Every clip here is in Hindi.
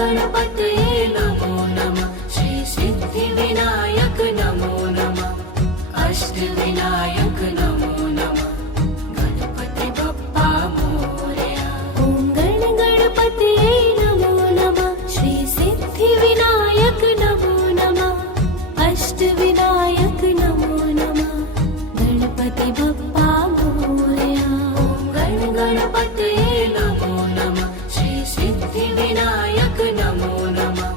गणपतये नमो नमः। श्री सिद्धिविनायक नमो नमः। अष्टविनायक नमो नमः। गणपति बप्पा मोरया। ॐ गणपतये नमो नमः। श्री सिद्धिविनायक नमो नमः। अष्टविनायक नमो नमः। गणपति बप्पा मोरया। ॐ गणपतये नमो नमः। श्री सिद्धिविनायक नमो नमः।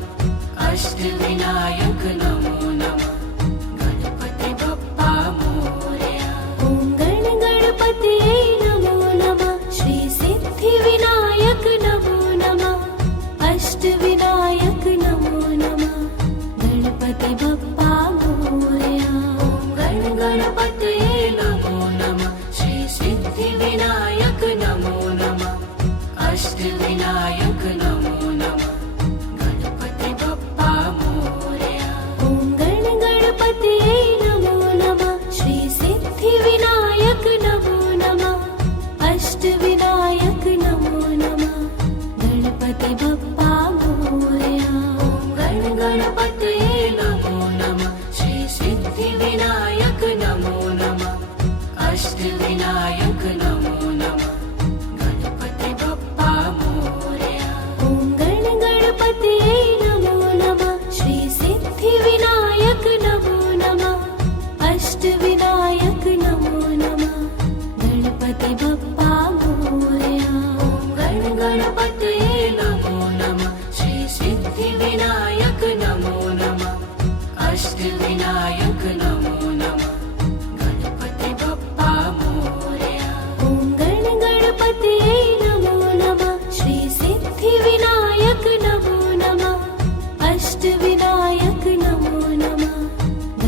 अष्टविनायक नमो नमः। गणपति बप्पा मोरया। ॐ गणपतये नमो नमः। श्री सिद्धिविनायक नमो नमः। अष्टविनायक नमो नमः। गणपति बप्पा मोरया। ॐ गणपतये नमो नमः। श्री सिद्धिविनायक नमो नमः। अष्टविनायक नमो नमः। गणपति बप्पा मोरया। ॐ गणपतये नमो नमः। श्री सिद्धिविनायक नमो नमः। अष्टविनायक नमो नमः। गणपति बप्पा मोरया। ॐ गणपतये नमो नमः। श्री सिद्धिविनायक नमो नमः। अष्टविनायक नमो नमः। गणपति बप्पा मोरया। ॐ गणपतये नमो नमः। श्री सिद्धिविनायक नमो नमः। अष्टविनायक नमो नमः। गणपति बप्पा मोरया। ॐ गणपतये नमो नमः। श्री सिद्धिविनायक नमो नमः। अष्टविनायक नमो नमः। गणपति बप्पा मोरया। ॐ गणपतये नमो नमः। श्री सिद्धिविनायक नमो नमः। अष्टविनायक नमो नमः।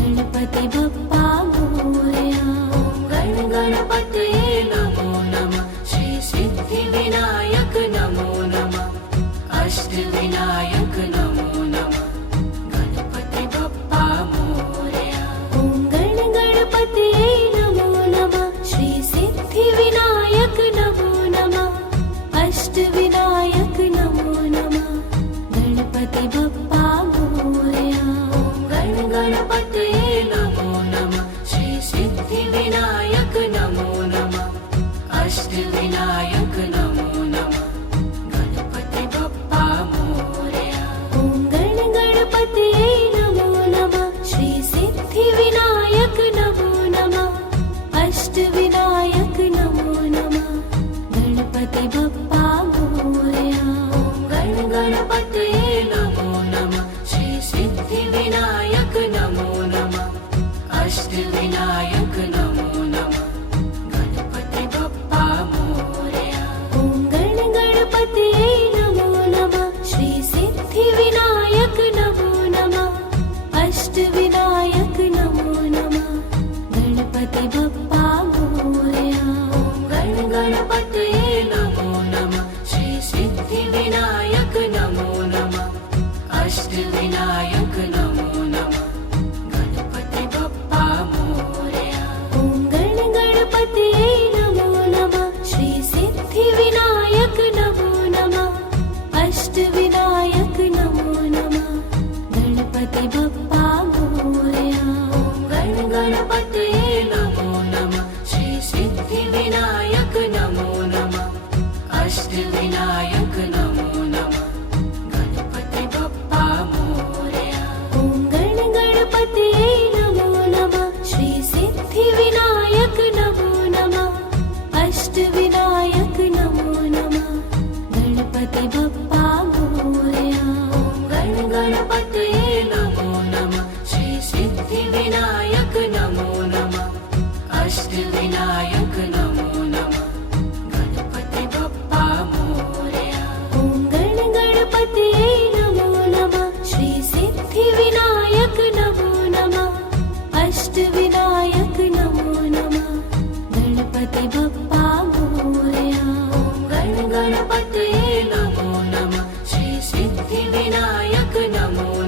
गणपति बप्पा मोरया। ॐ गणपतये नमो नमः। श्री सिद्धिविनायक नमो नमः। अष्टविनायक नमो नमः। गणपति बप्पा मोरया। ॐ गणपतये नमो नमः। श्री सिद्धिविनायक नमो नमः। अष्टविनायक नमो नमः। गणपति बप्पा मोरया। ॐ गणपतये नमो नमः। श्री सिद्धिविनायक नमो नमः। अष्टविनायक नमो नमः। गणपति बप्पा मोरया। ॐ गणपतये नमो नमः। श्री सिद्धिविनायक नमो नमः। अष्टविनायक नमो नमः। गणपति बप्पा मोरया। ॐ गणपतये नमो नमः। श्री सिद्धिविनायक नमो नमः। अष्टविनायक नमो नमः। गणपति बप्पा मोरया। ॐ गणपतये नमो नमः। श्री सिद्धिविनायक नमो नमः। अष्टविनायक नमो नमः। गणपति बप्पा मोरया। ॐ गणपतये नमो नमः। श्री सिद्धिविनायक नमो नमः। अष्टविनायक नमो नमः। गणपति बप्पा मोरया। ॐ गणपतये नमो नमः। श्री सिद्धिविनायक नमो नमः। अष्टविनायक नमो नमः। गणपति बप्पा मोरया। ॐ गणपतये नमो नमः। श्री सिद्धिविनायक नमो नमः। अष्टविनायक नमो नमः। गणपति बप्पा मोरया। ॐ गणपतये नमो नमः। श्री सिद्धिविनायक नमो नमः। अष्टविनायक नमो नमः। गणपति बप्पा मोरया। ॐ गणपतये नमो नमः। श्री सिद्धिविनायक नमो नमः। अष्टविनायक नमो नमः। गणपति बप्पा मोरया। ॐ गणपतये नमो नमः। श्री सिद्धिविनायक नमो नमः। अष्टविनायक नमो नमः। गणपति बप्पा मोरया। ॐ गणपतये नमो नमः। श्री सिद्धिविनायक नमो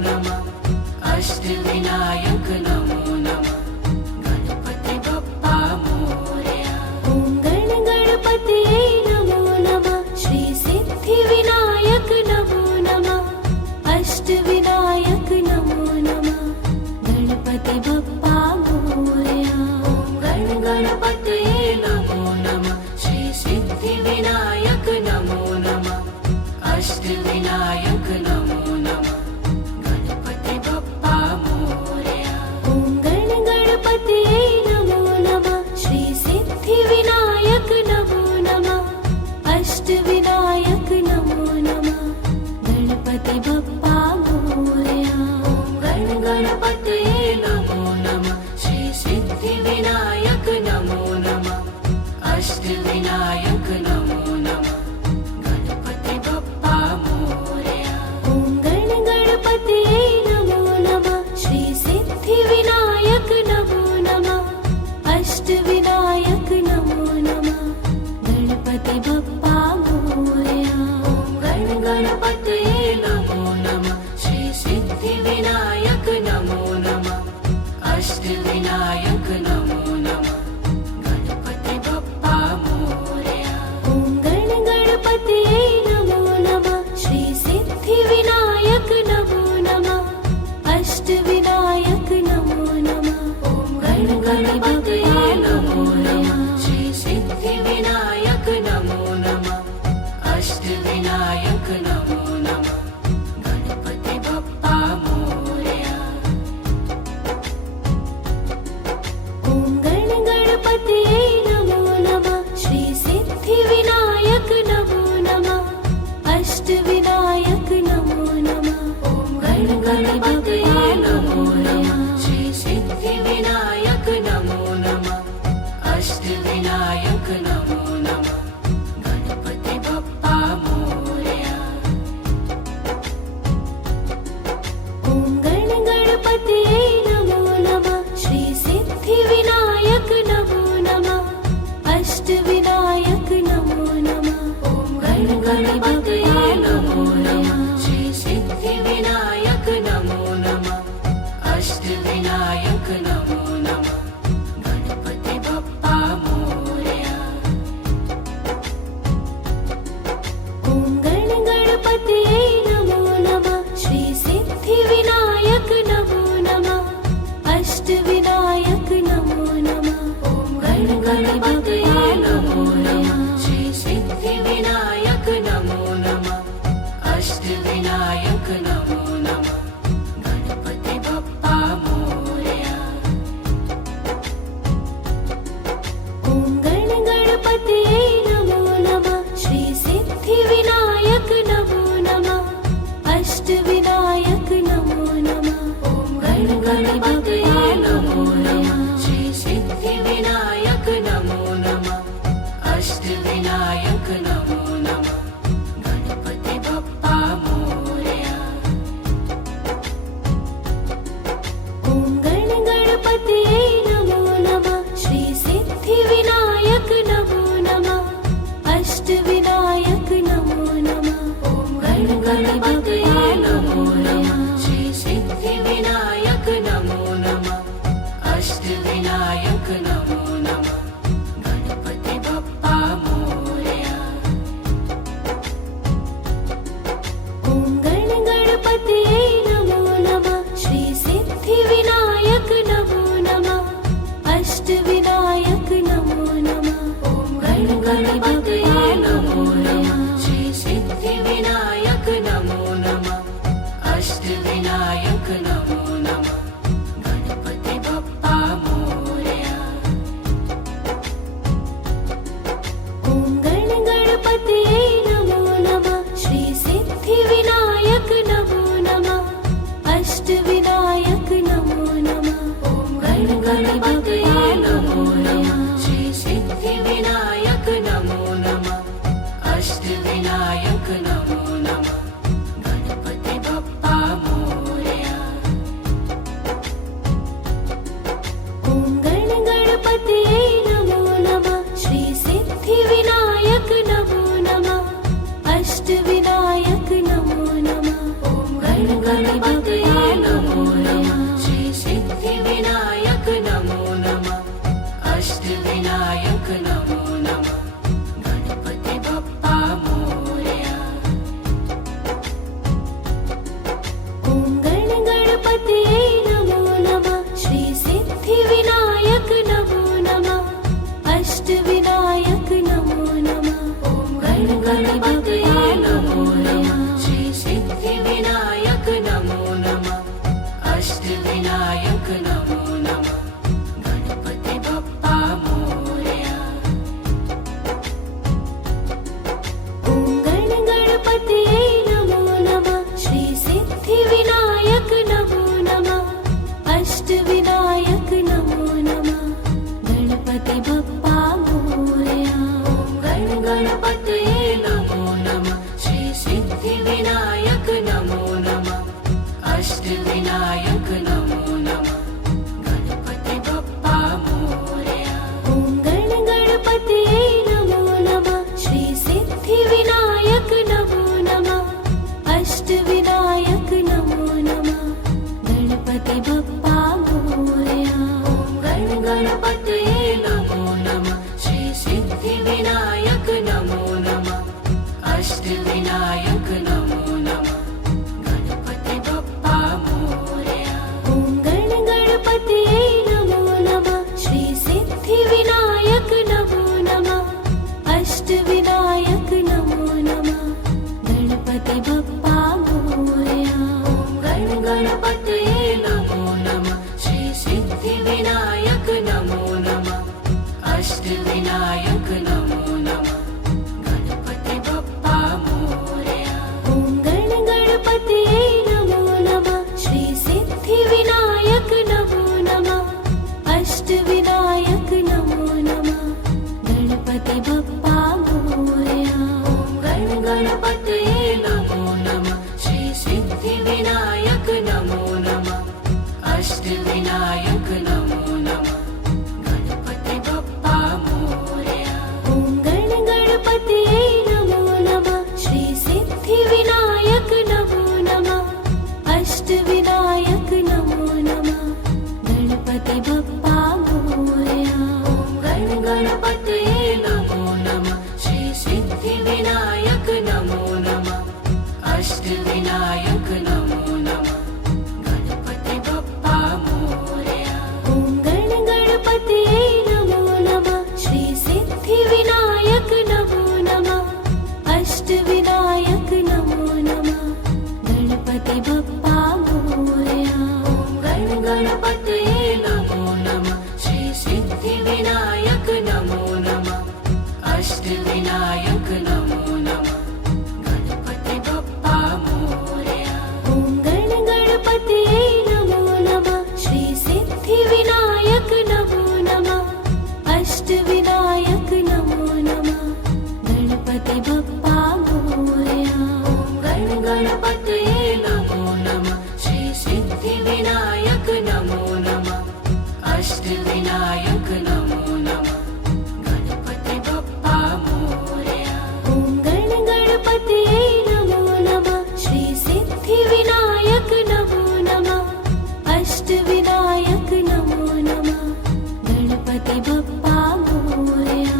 अष्टविनायक नमो नमः गणपति बप्पा मोरया। ॐ गणपतये नमो नमः श्री सिद्धिविनायक नमो नमः अष्टविनायक नमो नमः गणपति बप्पा मोरया। ॐ गणपतये नमो नमः श्री सिद्धिविनायक नमो नमः अष्टविनायक नमो नमः गणपति बप्पा मोरया। ॐ गणपतये नमो नमः श्री सिद्धिविनायक नमो नमः अष्टविनायक नमो नमः गणपति बप्पा मोरया। ॐ गणपतये नमो नमः श्री सिद्धिविनायक नमो नमः अष्टविनायक नमो नमः गणपति बप्पा मोरया। ॐ गणपतये नमो नमः श्री सिद्धिविनायक नमो नमः अष्टविनायक नमो नमः ॐ गणपतये नमो नमः श्री सिद्धिविनायक नमो नमः अष्टविनायक नमो नमः गणपति बप्पा मोरया। ॐ गणपतये नमो नमः श्री सिद्धिविनायक नमो नमः अष्टविनायक नमो नमः ॐ गणपतये नमो नमः श्री सिद्धिविनायक नमो नमः अष्टविनायक नमो नमः गणपति बप्पा मोरया। ॐ गणपतये नमो नमः श्री सिद्धिविनायक नमो नमः अष्टविनायक नमो नमः ॐ गणपतये नमो नमः श्री सिद्धिविनायक नमो नमः अष्टविनायक नमो नमः गणपति बप्पा मोरया। ॐ गणपतये नमो नमः श्री सिद्धिविनायक नमो नमः अष्टविनायक नमो नमः ॐ गणपतये नमो नमः श्री सिद्धिविनायक नमो नमः अष्टविनायक नमो नमः गणपति बप्पा मोरया। ॐ गणपतये नमो नमः श्री सिद्धिविनायक नमो नमः अष्टविनायक नमो नमः ॐ गणपतये नमो नमः श्री सिद्धिविनायक नमो नमः अष्टविनायक नमो नमः गणपति बप्पा मोरया। ॐ गणपतये नमो नमः श्री सिद्धिविनायक नमो नमः अष्टविनायक नमो नमः ॐ गणपतये नमो नमः श्री सिद्धिविनायक नमो नमः अष्टविनायक नमो नमः गणपति बप्पा मोरया। ॐ गणपतये नमो नमः श्री सिद्धिविनायक नमो नमः अष्टविनायक नमो नमः ॐ गणपतये नमो नमः श्री सिद्धिविनायक नमो नमः अष्टविनायक नमो नमः गणपति बप्पा मोरया। ॐ गणपतये नमो नमः श्री सिद्धिविनायक नमो नमः अष्टविनायक नमो नमः ॐ गणपतये नमो नमः श्री सिद्धिविनायक नमो नमः अष्टविनायक नमो नमः गणपति बप्पा मोरया। ॐ गणपतये नमो नमः श्री सिद्धिविनायक नमो नमः अष्टविनायक नमो नमः ॐ गणपतये नमो नमः श्री सिद्धिविनायक नमो नमः अष्टविनायक नमो नमः गणपति बप्पा मोरया। ॐ गणपतये नमो नमः श्री सिद्धिविनायक नमो नमः अष्टविनायक नमो नमः ॐ गणपतये नमो नमः श्री अष्टविनायक नमो नमः गणपति बप्पा मोरया ॐ गणपतये नमो नमः श्री सिद्धिविनायक नमो नमः अष्टविनायक नमो नमः गणपति बप्पा मोरया गणपतये नमो नमः श्री सिद्धिविनायक नमो नमः अष्टविनायक नमो नमः गणपति बप्पा मोरया ॐ गणपतये नमो नमः श्री सिद्धिविनायक नमो नमः अष्टविनायक नमो नमः गणपति बप्पा मोरया गणपतये नमो नमः श्री सिद्धिविनायक नमो नमः अष्टविनायक नमो नमः गणपति बप्पा मोरया ॐ गणपतये नमो नमः श्री सिद्धिविनायक नमो नमः अष्टविनायक नमो नमः गणपति बप्पा मोरया गणपतये नमो नमः श्री सिद्धिविनायक नमो नमः अष्टविनायक नमो नमः गणपति बप्पा मोरया ॐ गणपतये नमो नमः श्री सिद्धिविनायक नमो नमः अष्टविनायक नमो नमः गणपति बप्पा मोरया गणपतये नमो नमः श्री सिद्धिविनायक नमो नमः अष्टविनायक नमो नमः गणपति बप्पा मोरया ॐ गणपतये नमो नमः श्री सिद्धिविनायक नमो नमः अष्टविनायक नमो नमः गणपति बप्पा मोरया गणपतये नमो नमः श्री सिद्धिविनायक नमो नमः अष्टविनायक नमो नमः गणपति बप्पा मोरया ॐ गणपतये नमो नमः श्री सिद्धिविनायक नमो नमः अष्टविनायक नमो नमः गणपति बप्पा मोरया गणपतये नमो नमः श्री सिद्धिविनायक नमो नमः अष्टविनायक नमो नमः गणपति बप्पा मोरया ॐ गणपतये नमो नमः श्री सिद्धिविनायक नमो नमः अष्टविनायक नमो नमः गणपति बप्पा मोरया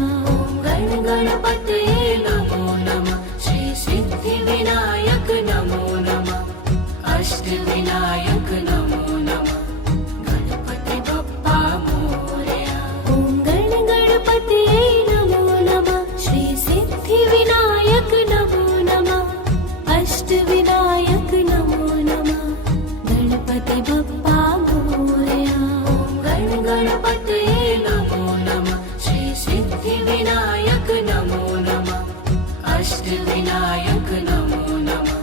गणपतये नमो नमः श्री सिद्धिविनायक नमो नमः अष्टविनायक नमो नमः गणपति बप्पा मोरया ॐ गणपतये नमो नमः श्री सिद्धिविनायक नमो नमः अष्टविनायक नमो नमः गणपति बप्पा मोरया गणपतये नमो नमः श्री सिद्धिविनायक नमो नमः अष्टविनायक नमो नमः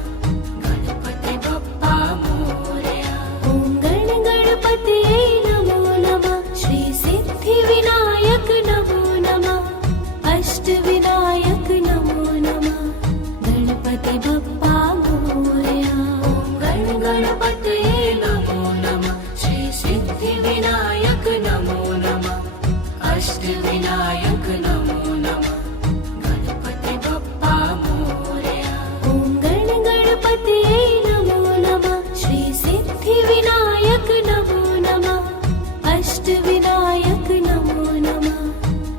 गणपति बप्पा मोरया ॐ गणपतये नमो नमः श्री सिद्धिविनायक नमो नमः अष्टविनायक नमो नमः गणपति बप्पा मोरया गणपतये नमो नमः श्री सिद्धिविनायक नमो नमः अष्टविनायक नमो नमः गणपति बप्पा मोरया ॐ गणपतये नमो नमः श्री सिद्धिविनायक नमो नमः अष्टविनायक नमो नमः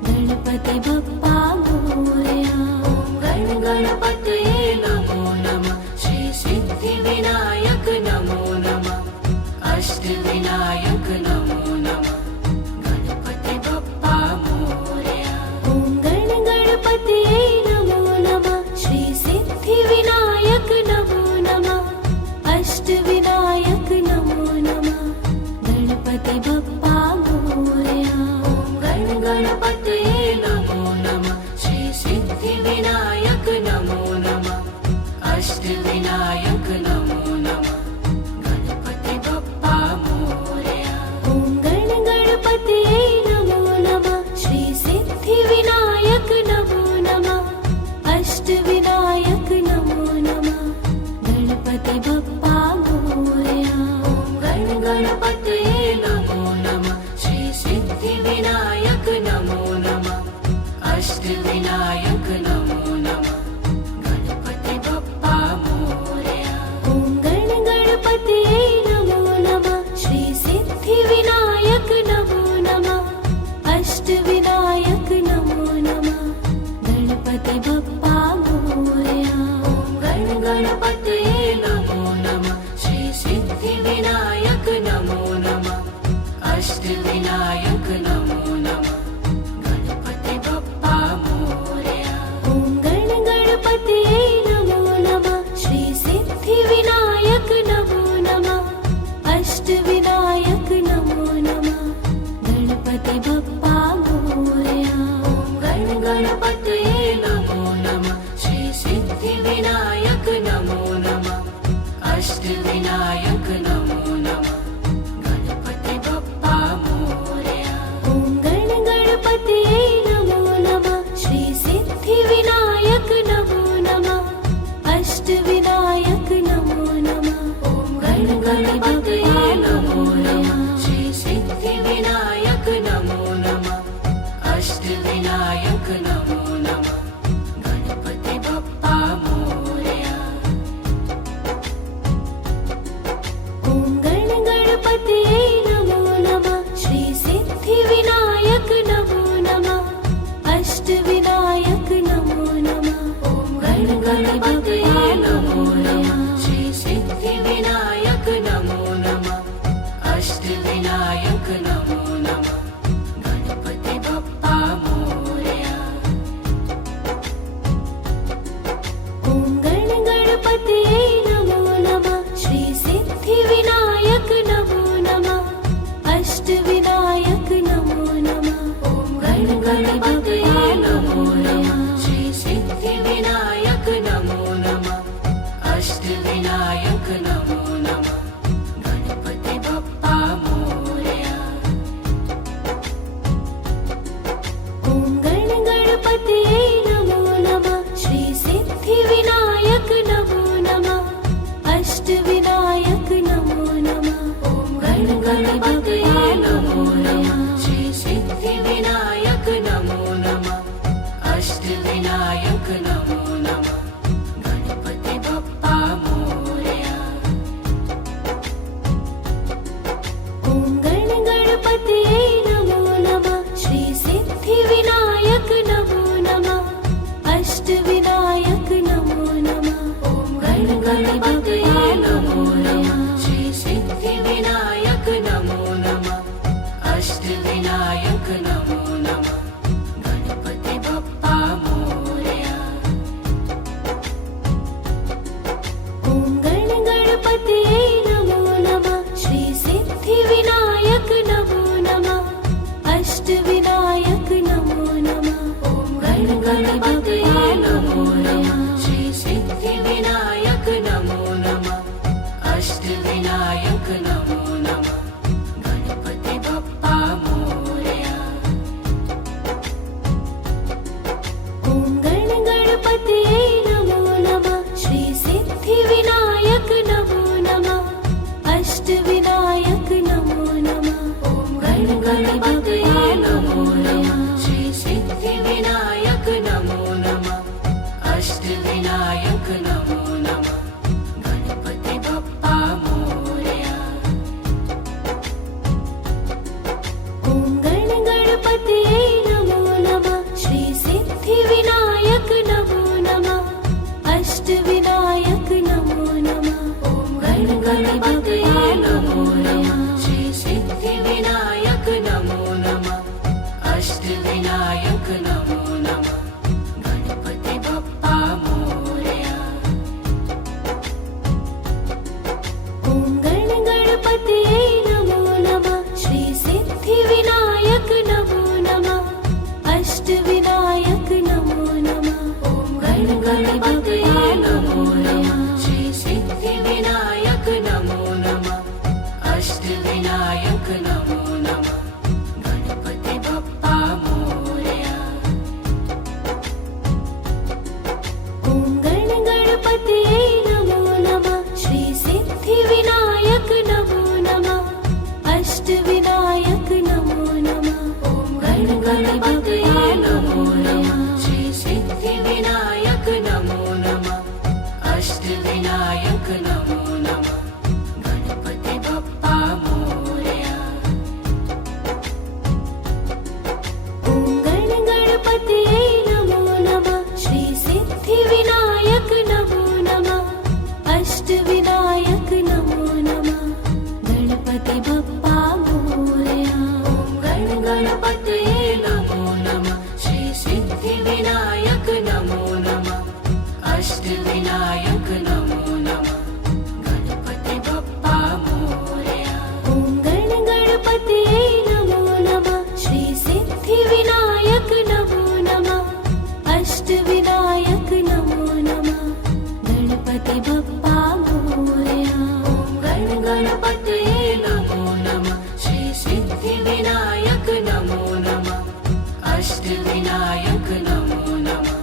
गणपति बप्पा मोरया गणपतये नमो नमः श्री सिद्धिविनायक नमो अष्टविनायक नमो नमः गणपति बप्पा मोरया। ॐ गण गणपतये नमो नमः श्री सिद्धिविनायक नमो नमः अष्टविनायक नमो नमः। ॐ गण गणपतये नमो नमः श्री सिद्धिविनायक नमो नमः अष्टविनायक नमो नमः गणपति बप्पा मोरया। ॐ गण गणपतये नमो नमः श्री सिद्धिविनायक नमो नमः अष्टविनायक नमो नमः। ॐ गण गणपतये नमो नमः श्री सिद्धिविनायक नमो नमः अष्टविनायक नमो नमः गणपति बप्पा मोरया। ॐ गण गणपतये नमो नमः श्री सिद्धिविनायक नमो नमः अष्टविनायक नमो नमः। ॐ गण गणपतये नमो नमः श्री सिद्धिविनायक नमो नमः अष्टविनायक नमो नमः गणपति बप्पा मोरया। ॐ गण गणपतये नमो नमः श्री सिद्धिविनायक नमो नमः अष्टविनायक नमो नमः। ॐ गण गणपतये नमो नमः श्री सिद्धिविनायक नमो नमः अष्टविनायक नमो नमः गणपति बप्पा मोरया। ॐ गण गणपतये नमो नमः श्री सिद्धिविनायक नमो नमः अष्टविनायक नमो नमः। ॐ गण गणपतये नमो नमः श्री सिद्धिविनायक नमो नमः अष्टविनायक नमो नमः गणपति बप्पा मोरया। ॐ गण गणपतये नमो नमः श्री सिद्धिविनायक नमो नमः अष्टविनायक नमो नमः। ॐ गण गणपतये नमो नमः श्री सिद्धिविनायक नमो नमः अष्टविनायक नमो नमः गणपति बप्पा मोरया। ॐ गण गणपतये नमो नमः श्री सिद्धिविनायक नमो नमः अष्टविनायक नमो नमः। ॐ गण गणपतये नमो नमः श्री सिद्धिविनायक नमो नमः अष्टविनायक नमो नमः गणपति बप्पा मोरया। ॐ गण गणपतये नमो नमः श्री सिद्धिविनायक नमो नमः अष्टविनायक नमो नमः। ॐ गण गणपतये नमो नमः श्री सिद्धिविनायक नमो नमः अष्टविनायक नमो नमः गणपति बप्पा मोरया। ॐ गण गणपतये नमो नमः श्री सिद्धिविनायक नमो नमः अष्टविनायक नमो नमः। ॐ गण गणपतये नमो नमः श्री सिद्धिविनायक नमो नमः अष्टविनायक नमो नमः गणपति बप्पा मोरया। ॐ गण गणपतये नमो नमः श्री सिद्धिविनायक नमो नमः अष्टविनायक नमो नमः। ॐ गण गणपतये नमो नमः श्री सिद्धिविनायक नमो नमः अष्टविनायक नमो नमः गणपति बप्पा मोरया। ॐ गण गणपतये नमो नमः श्री सिद्धिविनायक नमो नमः अष्टविनायक नमो नमः गणपति बप्पा मोरया। ॐ गण गणपतये नमो नमः श्री सिद्धिविनायक नमो नमः अष्टविनायक नमो नमः गणपति बप्पा मोरया। ॐ गण गणपतये नमो नमः श्री सिद्धिविनायक नमो नमः अष्टविनायक नमो नमः गणपति बप्पा मोरया। गणपतये नमो नमः श्री सिद्धिविनायक नमो नमः अष्टविनायक नमो नमः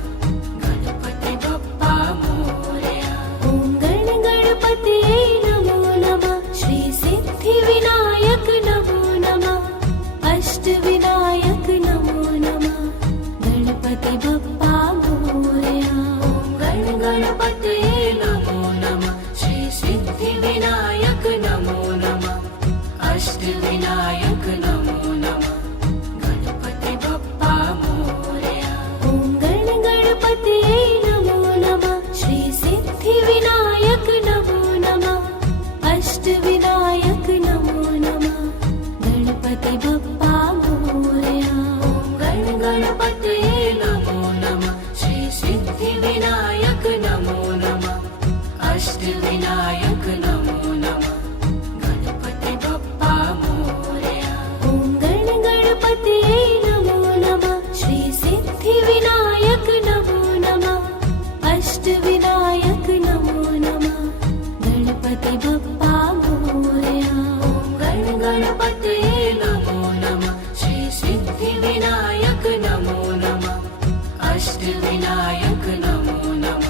गणपति बप्पा मोरया ॐ गणपतये नमो नमः श्री सिद्धिविनायक नमो नमः अष्टविनायक नमो नमः गणपति बप्पा मोरया ॐ गणपतये नमो नमः श्री सिद्धिविनायक नमो नमः अष्टविनायक नमो नमः गणपति बप्पा मोरया ॐ गणपतये नमो नमः श्री सिद्धिविनायक नमो नमः अष्टविनायक नमो नमः गणपति बप्पा मोरया ॐ गणपतये नमो नमः श्री सिद्धिविनायक नमो नमः अष्टविनायक नमो नमः गणपति बप्पा मोरया ॐ गणपतये नमो नमः श्री सिद्धिविनायक नमो नमः अष्टविनायक नमो नमः गणपति बप्पा मोरया ॐ गणपतये नमो नमः श्री सिद्धिविनायक नमो नमः अष्टविनायक नमो नमः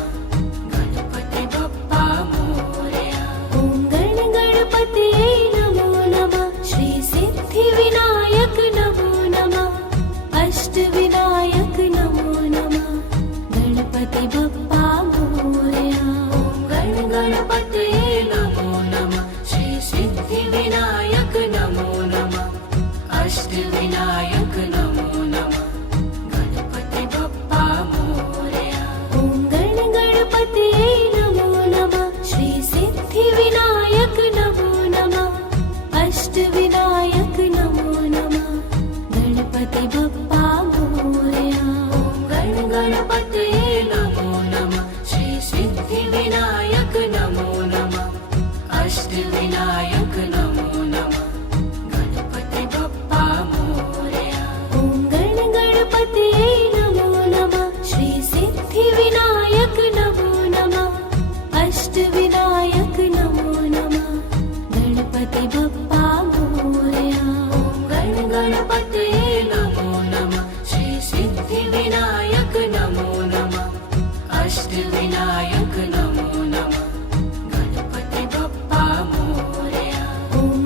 गणपति बप्पा मोरया ॐ गणपतये नमो नमः श्री सिद्धिविनायक नमो नमः अष्टविनायक नमो नमः गणपति बप्पा मोरया ॐ गणपतये नमो नमः श्री सिद्धिविनायक नमो नमः अष्टविनायक नमो नमः गणपति बप्पा मोरया ॐ गणपतये नमो नमः श्री सिद्धिविनायक नमो नमः अष्टविनायक नमो नमः गणपति बप्पा मोरया ॐ गणपतये नमो नमः श्री सिद्धिविनायक नमो नमः अष्टविनायक नमो नमः गणपति बप्पा मोरया ॐ गणपतये नमो नमः श्री सिद्धिविनायक नमो नमः अष्टविनायक नमो नमः गणपति बप्पा मोरया ॐ गणपतये नमो नमः श्री सिद्धिविनायक नमो नमः अष्टविनायक नमो नमः गणपति बप्पा मोरया ॐ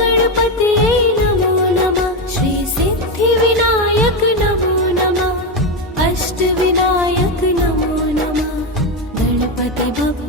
गणपतये नमो नमः श्री सिद्धिविनायक नमो नमः अष्टविनायक नमो नमः गणपति बप्पा